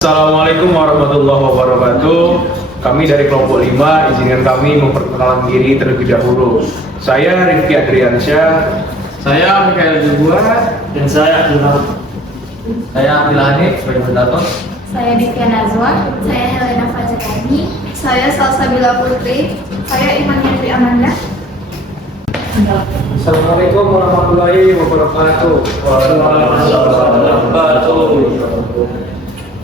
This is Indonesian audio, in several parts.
Assalamualaikum warahmatullahi wabarakatuh. Kami dari kelompok 5, izinkan kami memperkenalkan diri terlebih dahulu. Saya Rifki Adriansyah. Saya Mikael Jubua. Dan saya Abdul. Saya Abdul Hanif sebagai moderator. Saya Divya Nazwa. Saya Helena Fajrani. Saya Salsabila Putri. Saya Iman Hendri Amanda. Assalamualaikum warahmatullahi wabarakatuh.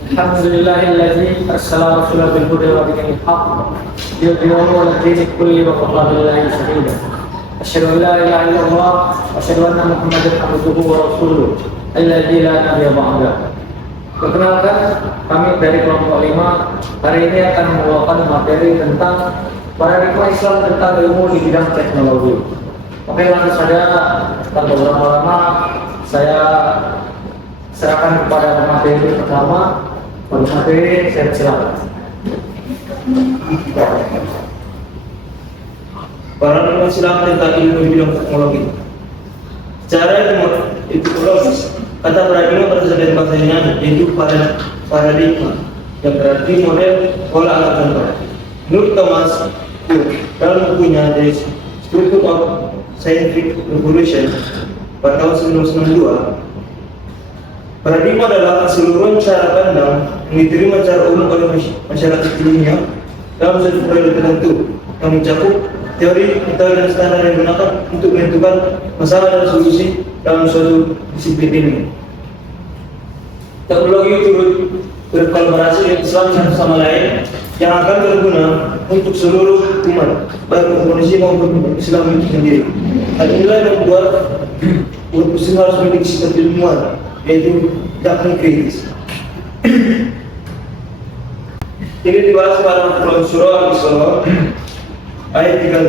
Alhamdulillahilladzi arsala rasulahu bil huda wa dinil haqq liyudhhirahu 'ala dini kulli wa kafa billahi shahida. Asyhadu an la ilaha illallah wa asyhadu anna Muhammadan abduhu wa rasuluh alladzi la nabiyya ba'da. Perkenalkan, kami dari kelompok 5 hari ini akan membawakan materi tentang paradigma Islam tentang ilmu di bidang teknologi. Oke, langsung saja tanpa berlama-lama saya serahkan kepada materi pertama. Pada materi saya silakan. Paradigma Islam tentang ilmu di bidang teknologi. Secara etimologis, kata paradigma berasal dari bahasa Yunani, yaitu paradigma, yang berarti model, pola, atau contoh. Menurut Thomas Kuhn dalam bukunya The Structure of Scientific Revolution pada tahun 1992, paradigma adalah keseluruhan cara pandang yang diterima secara umum oleh masyarakat ilmiah dalam suatu periode tertentu yang mencakup teori, metode, dan standar yang digunakan untuk menentukan masalah dan solusi dalam suatu disiplin ilmu. Teknologi turut berkolaborasi dengan Islam satu sama lain yang akan berguna untuk seluruh umat, baik manusia maupun Islam itu sendiri. Hal inilah yang membuat umat Muslim harus memiliki sikap ilmuwan, yaitu dakwa kritis. Ini dibahas pada surah Al-Isra ayat 36.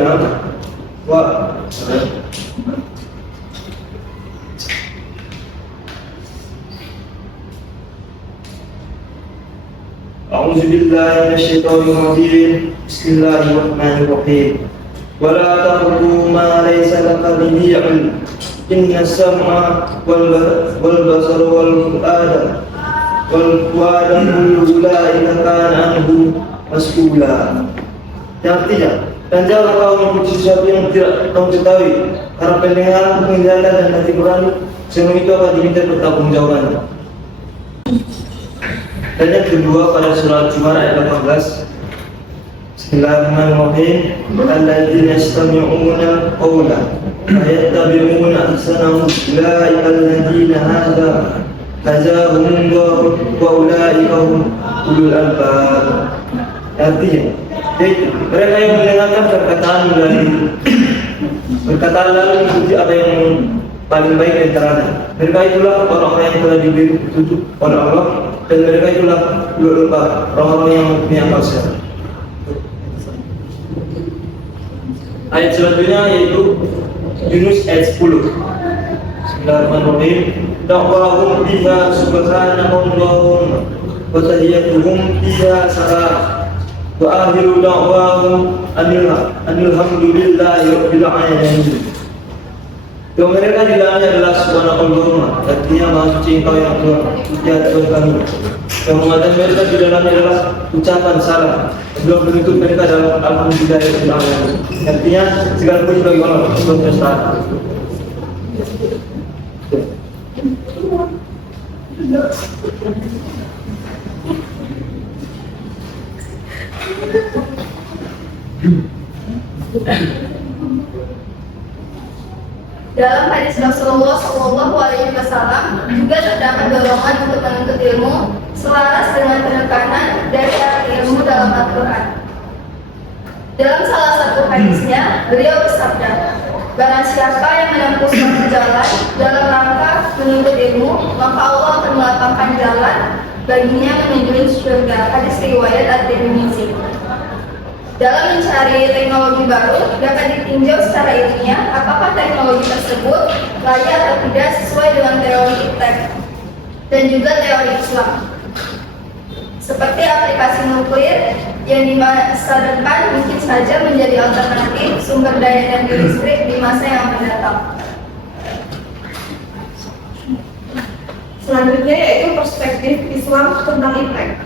A'udzu billahi minasyaitonir rajim. Bismillahirrahmanirrahim. Wa la taqfu ma laysa laka bihi 'ilm. Inna as-sam'a wal basara wal fu'ada kullu ulaika kana anhu mas'ula. Artinya, dan janganlah kau mengikuti sesuatu yang tidak kau ketahui, karena pendengaran, penglihatan, dan hati nurani semua itu akan diminta pertanggungjawaban. Dan yang kedua pada surah Al-Jumu'ah ayat 18. Bismillahirrahmanirrahim. Alladzina yastami'una qawla fayattabi'una ahsanahu ulaika alladzina hadahumullahu wa ulaika hum ulul albab. Artinya, mereka yang mendengarkan perkataan lalu mengikuti apa yang paling baik di antaranya. Mereka itulah orang-orang yang telah diberi petunjuk oleh Allah, dan mereka itulah ulul albab, orang-orang yang mempunyai akal sehat. Ayat selanjutnya yaitu Yunus ayat 10. Bismillahirrahmanirrahim. Da'wahum biha subhanakallahumma wa tahiyyatuhum fiha salam wa akhiru da'wahum alhamdulillahi rabbil alamin. Doa mereka di dalamnya adalah subhanakallahumma, artinya maha suci Engkau yang Tuhan, ya Tuhan kami. Kehormatan mereka di dalamnya adalah ucapan salam. Sebelum menutup mereka dalam alhamdulillahi rabbil alamin, artinya segala puji bagi Allah Subhanahu wa taala. Dalam hadis Rasulullah SAW juga terdapat dorongan untuk menuntut ilmu selaras dengan penekanan dari arti ilmu dalam Al-Quran. Dalam salah satu hadisnya, beliau bersabda, barang siapa yang menempuh suatu jalan dalam rangka menuntut ilmu, maka Allah akan melapangkan jalan baginya menuju surga. Hadis riwayat At-Tirmidzi. Dalam mencari teknologi baru, dapat ditinjau secara ilmiah apakah teknologi tersebut layak atau tidak sesuai dengan teori iptek dan juga teori Islam. Seperti aplikasi nuklir yang di masa depan mungkin saja menjadi alternatif sumber daya energi listrik di masa yang mendatang. Selanjutnya yaitu perspektif Islam tentang iptek.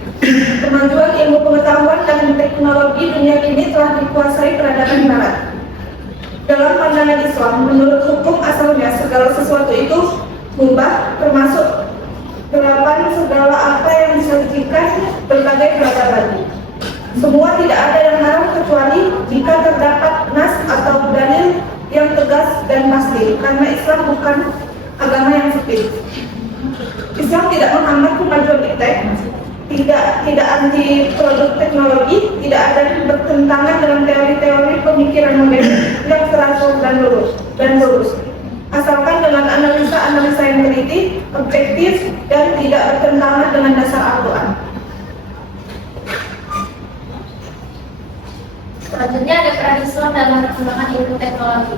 Kemajuan ilmu pengetahuan dan teknologi dunia kini telah dikuasai peradaban Barat. Dalam pandangan Islam, menurut hukum asalnya segala sesuatu itu mubah, termasuk gelapan segala apa yang disajikan berbagai peradaban. Semua tidak ada yang haram kecuali jika terdapat nas atau dalil yang tegas dan pasti, karena Islam bukan agama yang sempit. Islam tidak menghambat kemajuan iptek, tidak anti produk teknologi, tidak ada bertentangan dengan teori-teori pemikiran modern yang teratur dan lurus. Asalkan dengan analisa-analisa yang teliti, objektif, dan tidak bertentangan dengan dasar Al-Quran. Selanjutnya ada peran Islam dalam perkembangan ilmu teknologi.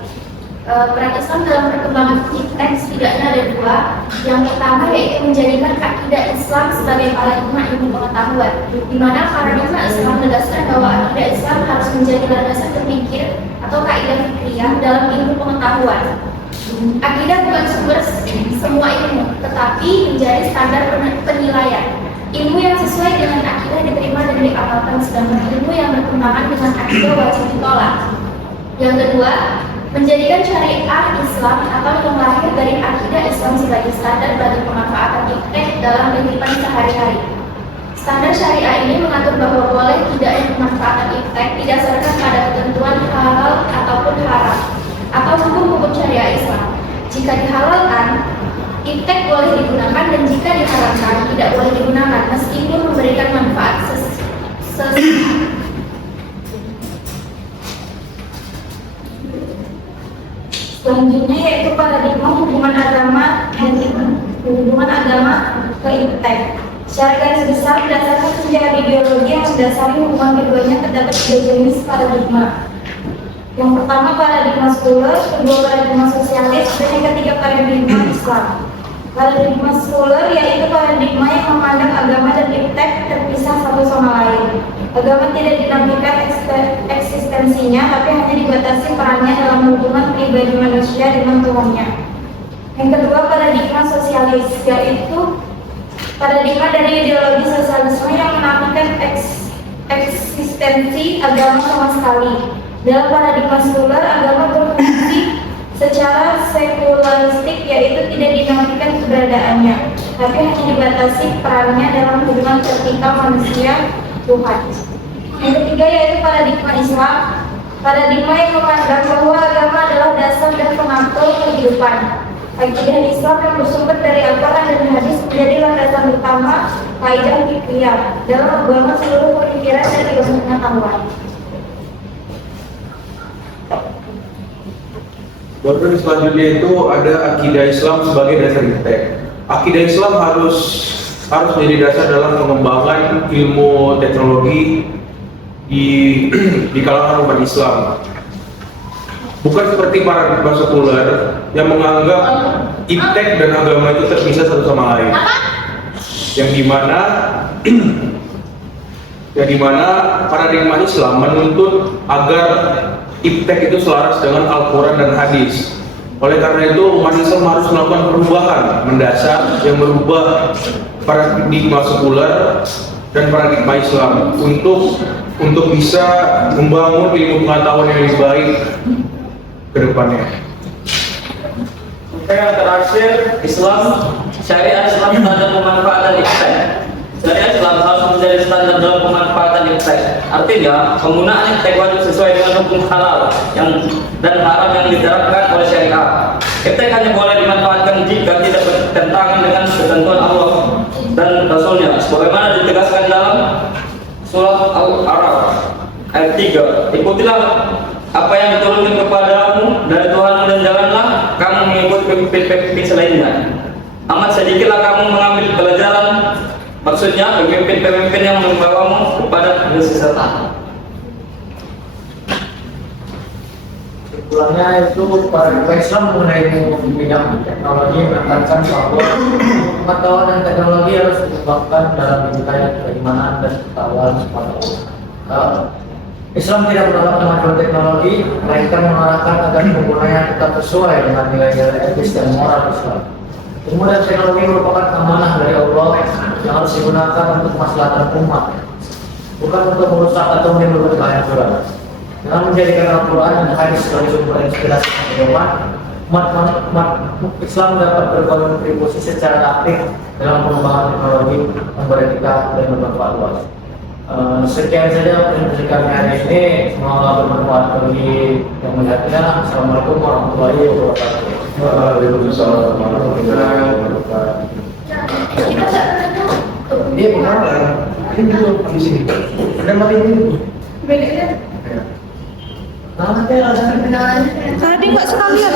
Peran Islam dalam perkembangan iptek setidaknya ada dua. Yang pertama yaitu menjadikan akidah Islam sebagai paradigma ilmu pengetahuan, di mana paradigma Islam menegaskan bahwa akidah Islam harus menjadi landasan berpikir atau kaidah fikriyah dalam ilmu pengetahuan. Akidah bukan sumber semua ilmu, tetapi menjadi standar penilaian. Ilmu yang sesuai dengan akidah diterima dan diamalkan, sedangkan ilmu yang bertentangan dengan akidah wajib ditolak. Yang kedua, menjadikan syariah Islam atau yang lahir dari akidah Islam sebagai standar bagi pemanfaatan iptek dalam kehidupan sehari-hari. Standar syariah ini mengatur bahwa boleh tidaknya pemanfaatan iptek didasarkan pada ketentuan halal ataupun haram atau hukum-hukum syariah Islam. Jika dihalalkan, iptek boleh digunakan, dan jika diharamkan, tidak boleh digunakan meskipun memberikan manfaat Selanjutnya yaitu paradigma hubungan agama ke iptek. Secara garis besar berdasarkan sejarah ideologi yang mendasari hubungan keduanya terdapat tiga jenis paradigma. Yang pertama paradigma sekuler, kedua paradigma sosialis, dan yang ketiga paradigma Islam. Paradigma sekuler yaitu paradigma yang memandang agama dan iptek terpisah satu sama lain. Agama tidak dinafikan eksistensinya, tapi hanya dibatasi perannya dalam hubungan pribadi manusia dengan Tuhannya. Yang kedua paradigma sosialis, yaitu paradigma dari ideologi sosialisme yang menafikan eksistensi agama sama sekali. Dalam paradigma sekuler, agama berfungsi secara sekularistik, yaitu tidak dinafikan keberadaannya, tapi hanya dibatasi perannya dalam hubungan vertikal manusia Tuhan. Yang ketiga yaitu paradigma Islam, paradigma yang memandang bahwa agama adalah dasar dan pengatur kehidupan. Akidah Islam yang bersumber dari Al-Quran dan hadis menjadi landasan utama kaidah fikriyah dalam agama seluruh pemikiran dan ilmu pengetahuan. Baru selanjutnya itu ada akidah Islam sebagai dasar iptek. Akidah Islam harus menjadi dasar dalam pengembangan ilmu teknologi di kalangan umat Islam. Bukan seperti paradigma sekuler yang menganggap iptek dan agama itu terpisah satu sama lain. Yang dimana paradigma Islam menuntut agar iptek itu selaras dengan Al-Quran dan hadis. Oleh karena itu umat Islam harus melakukan perubahan mendasar yang merubah paradigma sekuler dan paradigma Islam untuk bisa membangun ilmu pengetahuan yang lebih baik ke depannya. Yang terakhir, syariat Islam standar pemanfaatan iptek. Syariat Islam harus menjadi standar dalam pemanfaatan iptek. Artinya, penggunaan iptek wajib sesuai dengan hukum halal dan haram yang diterapkan oleh syariat. Iptek hanya boleh dimanfaatkan jika tidak bertentangan dengan ketentuan Allah dan Rasulnya, sebagaimana ditegaskan dalam Surat Al-A'raf ayat 3. Ikutilah apa yang diturunkan kepadamu dari Tuhan, dan janganlah kamu mengikuti pemimpin-pemimpin selainnya. Amat sedikitlah kamu mengambil pelajaran, maksudnya pemimpin-pemimpin yang membawamu kepada kesesatan. Kesimpulannya itu paradigma Islam mengenai bidang teknologi menekankan bahwa pengetahuan dan teknologi harus dikembangkan dalam wilayah keimanan dan ketakwaan kepada Allah. Islam tidak menolak kemajuan teknologi, melainkan mengarahkan agar penggunanya tetap sesuai dengan nilai-nilai etis dan moral Islam. Kemudian teknologi merupakan amanah dari Allah yang harus digunakan untuk kemaslahatan umat, bukan untuk merusak atau menimbulkan kehancuran. Dengan menjadikan Al-Quran dan hadis sebagai sumber inspirasi bagi umat Islam dapat berkontribusi secara aktif dalam pengembangan teknologi yang beretika dan bermanfaat luas. Sekian saja presentasi kami hari ini. Semoga bermanfaat bagi yang melihatnya. Assalamualaikum warahmatullahi wabarakatuh. Waalaikumsalam warahmatullahi wabarakatuh. Kita nggak pernah tuh. Iya, pengenalan. Ini dulu di sini. Ada mati ini. Bedanya Nah, nanti ada kenalan. Tadi nggak sekalian.